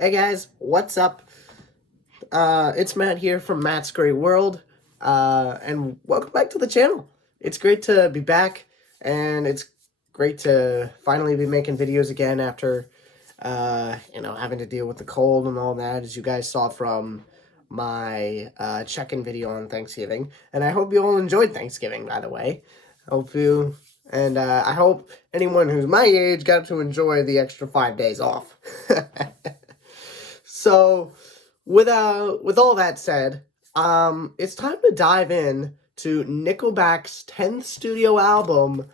Hey guys, what's up? It's Matt here from Matt's Great World, and welcome back to the channel. It's great to be back, and it's great to finally be making videos again after, having to deal with the cold and all that, as you guys saw from my check-in video on Thanksgiving. And I hope you all enjoyed Thanksgiving, by the way. I hope anyone who's my age got to enjoy the extra 5 days off. So, with all that said, it's time to dive in to Nickelback's 10th studio album,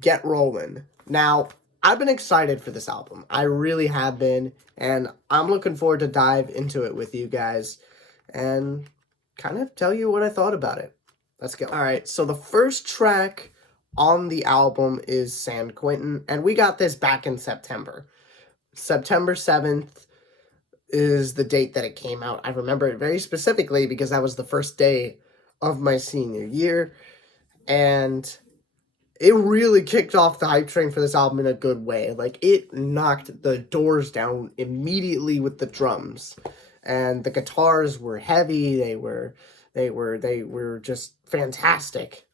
Get Rollin'. Now, I've been excited for this album. I really have been, and I'm looking forward to dive into it with you guys and kind of tell you what I thought about it. Let's go. All right, so the first track on the album is San Quentin, and we got this back in September. September 7th is the date that it came out. I remember it very specifically because that was the first day of my senior year, and it really kicked off the hype train for this album in a good way. Like, it knocked the doors down immediately with the drums, and the guitars were heavy. They were just fantastic.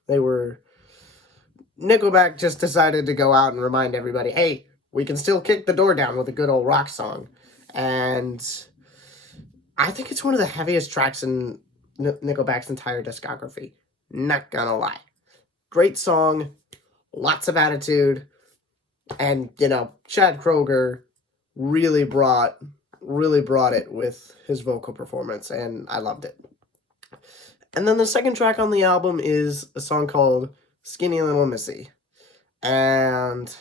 Nickelback just decided to go out and remind everybody, hey, we can still kick the door down with a good old rock song. And I think it's one of the heaviest tracks in Nickelback's entire discography. Not gonna lie. Great song, lots of attitude, and, Chad Kroeger really brought it with his vocal performance, and I loved it. And then the second track on the album is a song called Skinny Little Missy. And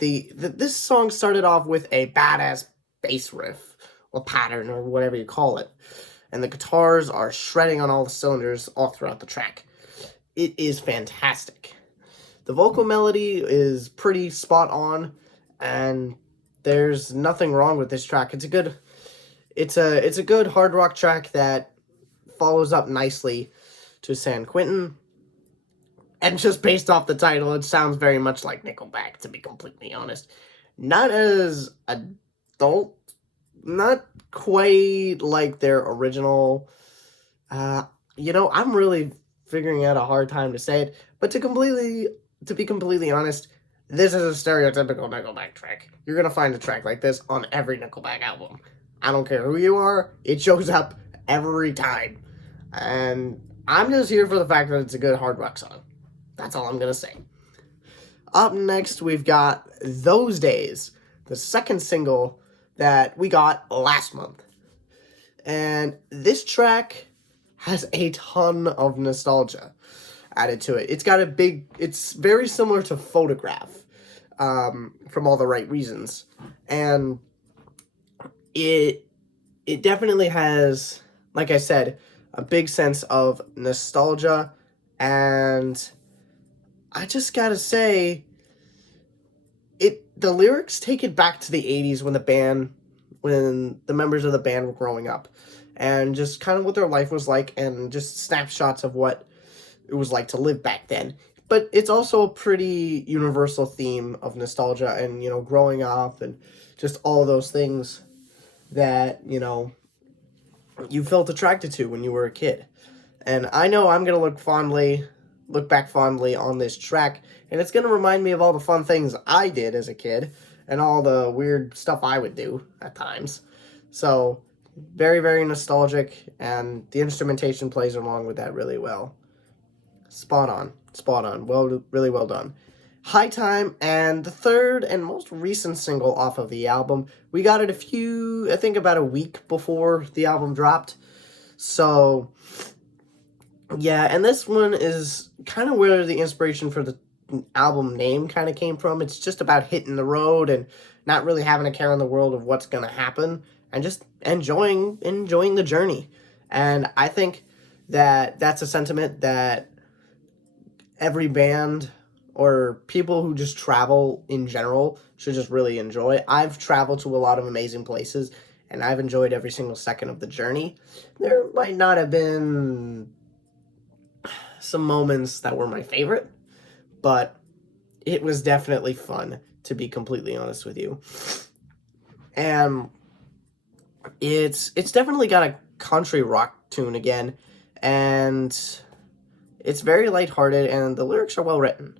this song started off with a badass bass riff, or pattern, or whatever you call it. And the guitars are shredding on all the cylinders all throughout the track. It is fantastic. The vocal melody is pretty spot on, and there's nothing wrong with this track. It's a good hard rock track that follows up nicely to San Quentin. And just based off the title, it sounds very much like Nickelback, to be completely honest. Not as adult, not quite like their original. I'm really figuring out a hard time to say it, but to be completely honest, this is a stereotypical Nickelback track. You're gonna find a track like this on every Nickelback album. I don't care who you are, it shows up every time. And I'm just here for the fact that it's a good hard rock song. That's all I'm gonna say. Up next, we've got Those Days, the second single that we got last month. And this track has a ton of nostalgia added to it. It's very similar to Photograph, from all the right reasons. And it definitely has, like I said, a big sense of nostalgia, and I just gotta say, the lyrics take it back to the 80s when the members of the band were growing up, and just kind of what their life was like, and just snapshots of what it was like to live back then. But it's also a pretty universal theme of nostalgia and, growing up and just all those things that, you felt attracted to when you were a kid. And I know I'm going to look back fondly on this track, and it's going to remind me of all the fun things I did as a kid and all the weird stuff I would do at times. So, very, very nostalgic, and the instrumentation plays along with that really well. Spot on. Really well done. High Time, and the third and most recent single off of the album. We got it about a week before the album dropped. So, yeah, and this one is kind of where the inspiration for the album name kind of came from. It's just about hitting the road and not really having a care in the world of what's going to happen, and just enjoying the journey. And I think that that's a sentiment that every band or people who just travel in general should just really enjoy. I've traveled to a lot of amazing places, and I've enjoyed every single second of the journey. There might not have been some moments that were my favorite, but it was definitely fun, to be completely honest with you. And it's definitely got a country rock tune again, and it's very lighthearted, and the lyrics are well written.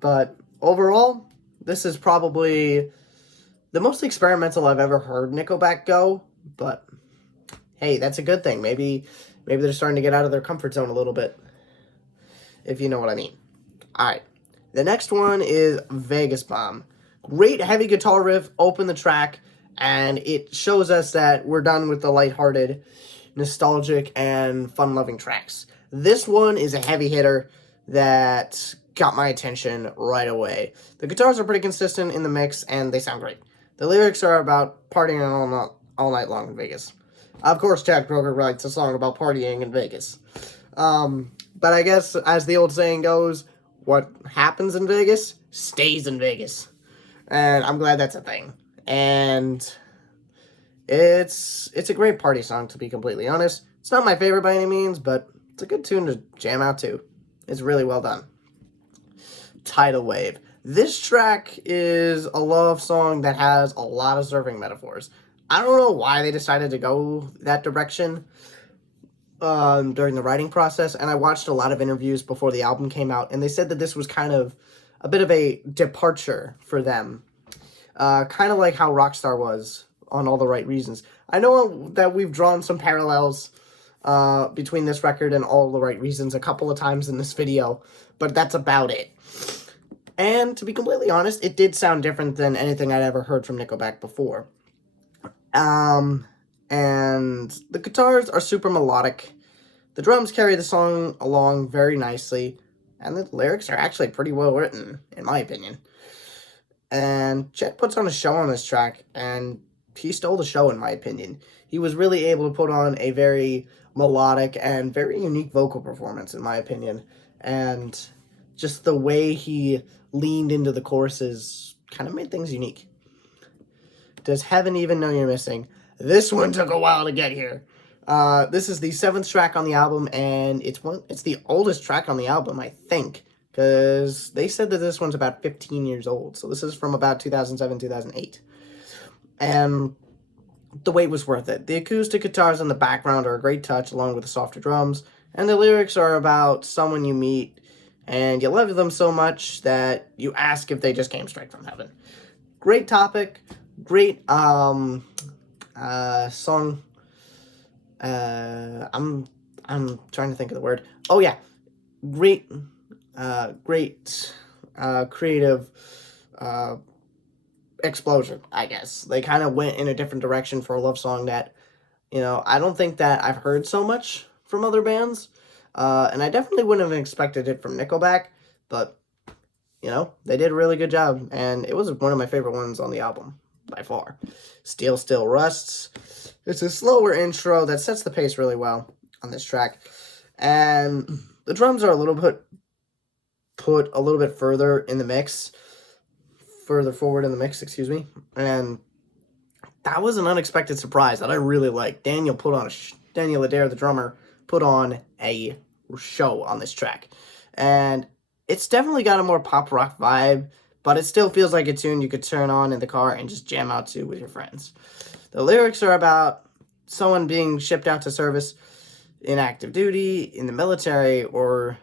But overall, this is probably the most experimental I've ever heard Nickelback go. But hey, that's a good thing. Maybe they're starting to get out of their comfort zone a little bit, if you know what I mean. All right, the next one is Vegas Bomb. Great heavy guitar riff, open the track, and it shows us that we're done with the lighthearted, nostalgic, and fun-loving tracks. This one is a heavy hitter that got my attention right away. The guitars are pretty consistent in the mix, and they sound great. The lyrics are about partying all night long in Vegas. Of course, Chad Kroeger writes a song about partying in Vegas. But I guess, as the old saying goes, what happens in Vegas stays in Vegas. And I'm glad that's a thing. And it's a great party song, to be completely honest. It's not my favorite by any means, but it's a good tune to jam out to. It's really well done. Tidal Wave. This track is a love song that has a lot of surfing metaphors. I don't know why they decided to go that direction during the writing process, and I watched a lot of interviews before the album came out, and they said that this was kind of a bit of a departure for them. Kind of like how Rockstar was on All the Right Reasons. I know that we've drawn some parallels between this record and All the Right Reasons a couple of times in this video, but that's about it. And to be completely honest, it did sound different than anything I'd ever heard from Nickelback before. And the guitars are super melodic. The drums carry the song along very nicely, and the lyrics are actually pretty well written, in my opinion. And Chet puts on a show on this track, and he stole the show, in my opinion. He was really able to put on a very melodic and very unique vocal performance, in my opinion. And just the way he leaned into the choruses kind of made things unique. Does Heaven Even Know You're Missing? This one took a while to get here. This is the 7th track on the album, and it's the oldest track on the album, I think, because they said that this one's about 15 years old. So this is from about 2007, 2008. And the wait was worth it. The acoustic guitars in the background are a great touch, along with the softer drums, and the lyrics are about someone you meet, and you love them so much that you ask if they just came straight from heaven. Great topic, great song. I'm trying to think of the word. Oh yeah, great creative explosion, I guess. They kind of went in a different direction for a love song that, I don't think that I've heard so much from other bands. And I definitely wouldn't have expected it from Nickelback, but, they did a really good job, and it was one of my favorite ones on the album, by far. Steel Still Rusts. It's a slower intro that sets the pace really well on this track, and the drums are put a little bit further forward in the mix, and that was an unexpected surprise that I really liked. Daniel Adair, the drummer, put on a show on this track, and it's definitely got a more pop rock vibe, but it still feels like a tune you could turn on in the car and just jam out to with your friends. The lyrics are about someone being shipped out to service in active duty, in the military, or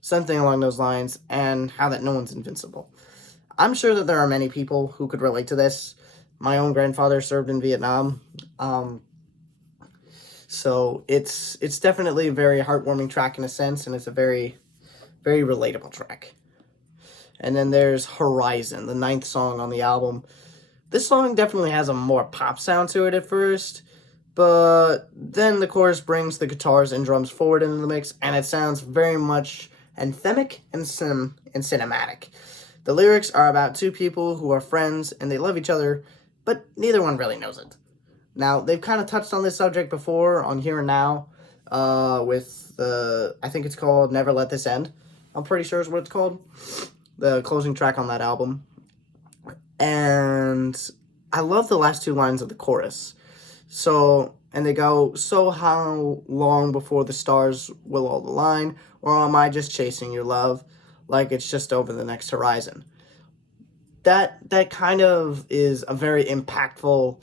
something along those lines, and how that no one's invincible. I'm sure that there are many people who could relate to this. My own grandfather served in Vietnam, so it's definitely a very heartwarming track in a sense, and it's a very, very relatable track. And then there's Horizon, the 9th song on the album. This song definitely has a more pop sound to it at first, but then the chorus brings the guitars and drums forward into the mix, and it sounds very much anthemic and cinematic. The lyrics are about two people who are friends, and they love each other, but neither one really knows it. Now, they've kind of touched on this subject before on Here and Now, with I think it's called Never Let This End. I'm pretty sure is what it's called. The closing track on that album. And I love the last two lines of the chorus. And they go, so how long before the stars will all align, or am I just chasing your love like it's just over the next horizon? that kind of is a very impactful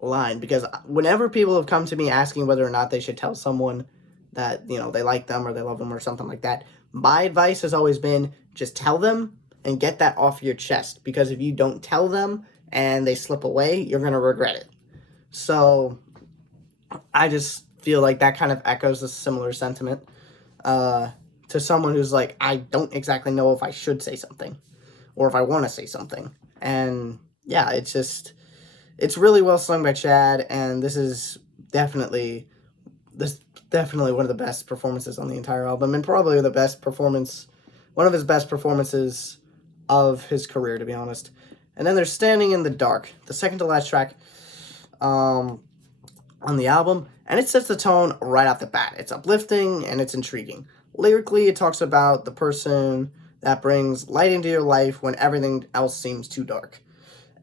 line, because whenever people have come to me asking whether or not they should tell someone that, they like them or they love them or something like that, my advice has always been just tell them and get that off your chest, because if you don't tell them and they slip away, you're going to regret it. So I just feel like that kind of echoes a similar sentiment to someone who's like, I don't exactly know if I should say something or if I want to say something. And yeah, it's really well sung by Chad, and this is definitely one of the best performances on the entire album, and probably one of his best performances of his career, to be honest. And then there's Standing in the Dark, the second to last track on the album, and it sets the tone right off the bat. It's uplifting and it's intriguing. Lyrically, it talks about the person that brings light into your life when everything else seems too dark.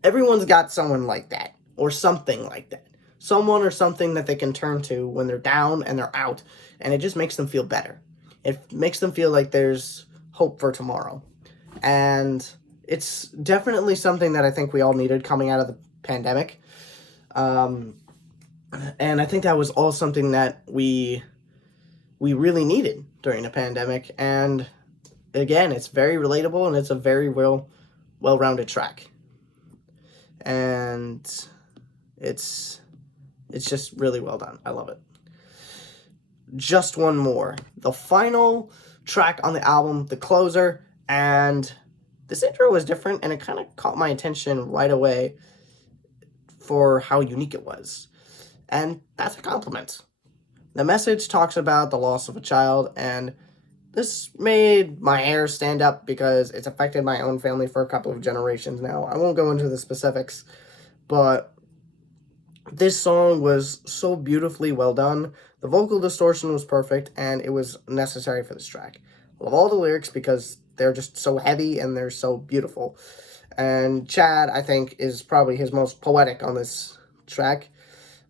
Everyone's got someone like that, or something like that. Someone or something that they can turn to when they're down and they're out, and it just makes them feel better. It makes them feel like there's hope for tomorrow. And it's definitely something that I think we all needed coming out of the pandemic. And I think that was all something that we really needed during the pandemic. And again, it's very relatable, and it's a very well-rounded track. And it's just really well done. I love it. Just one more. The final track on the album, the closer, and this intro was different, and it kind of caught my attention right away for how unique it was. And that's a compliment. The message talks about the loss of a child, and this made my hair stand up because it's affected my own family for a couple of generations now. I won't go into the specifics, but this song was so beautifully well done. The vocal distortion was perfect, and it was necessary for this track. I love all the lyrics because they're just so heavy and they're so beautiful. And Chad, I think, is probably his most poetic on this track.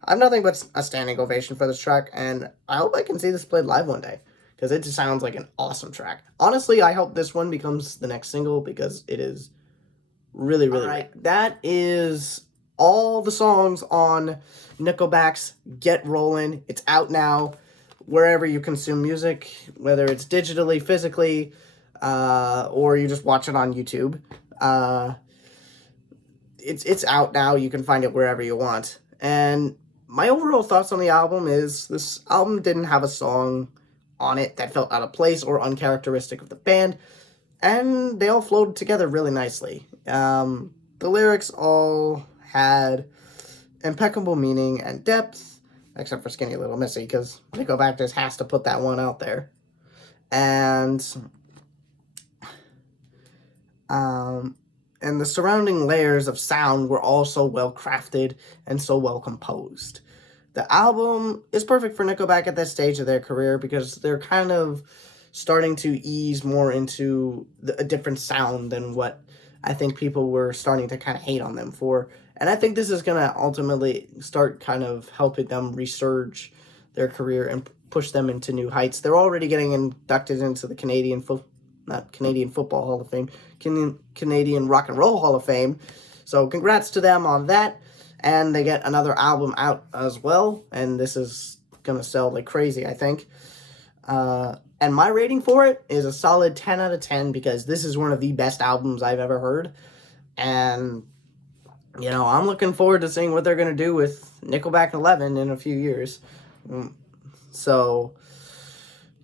I have nothing but a standing ovation for this track, and I hope I can see this played live one day, because it just sounds like an awesome track. Honestly, I hope this one becomes the next single, because it is really, really great. That is all the songs on Nickelback's Get Rollin'. It's out now wherever you consume music, whether it's digitally, physically, or you just watch it on YouTube. It's out now. You can find it wherever you want. And my overall thoughts on the album is this album didn't have a song on it that felt out of place or uncharacteristic of the band, and they all flowed together really nicely. The lyrics all had impeccable meaning and depth, except for Skinny Little Missy, because Nickelback just has to put that one out there. And the surrounding layers of sound were all so well crafted and so well composed. The album is perfect for Nickelback at this stage of their career, because they're kind of starting to ease more into a different sound than what I think people were starting to kind of hate on them for. And I think this is going to ultimately start kind of helping them resurge their career and push them into new heights. They're already getting inducted into the Canadian Football Hall of Fame, Canadian Rock and Roll Hall of Fame. So congrats to them on that. And they get another album out as well, and this is going to sell like crazy, I think. And my rating for it is a solid 10 out of 10, because this is one of the best albums I've ever heard. And, I'm looking forward to seeing what they're going to do with Nickelback 11 in a few years. So,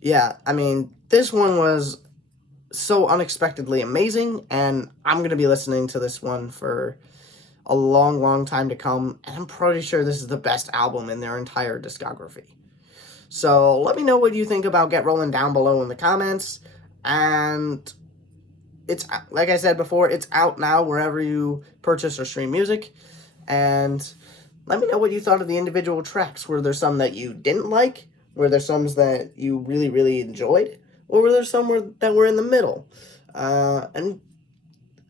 yeah, I mean, this one was so unexpectedly amazing, and I'm going to be listening to this one for a long, long time to come, and I'm pretty sure this is the best album in their entire discography. So let me know what you think about Get Rollin' down below in the comments, and it's, like I said before, it's out now wherever you purchase or stream music, and let me know what you thought of the individual tracks. Were there some that you didn't like? Were there some that you really, really enjoyed? Or were there some that were in the middle? And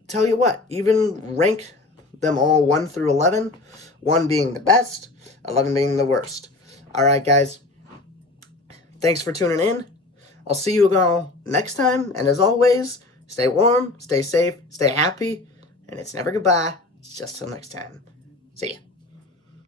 tell you what, even rank them all 1 through 11, 1 being the best, 11 being the worst. Alright, guys, thanks for tuning in. I'll see you all next time, and as always, Stay warm, stay safe, stay happy, and it's never goodbye. It's just till next time. See ya.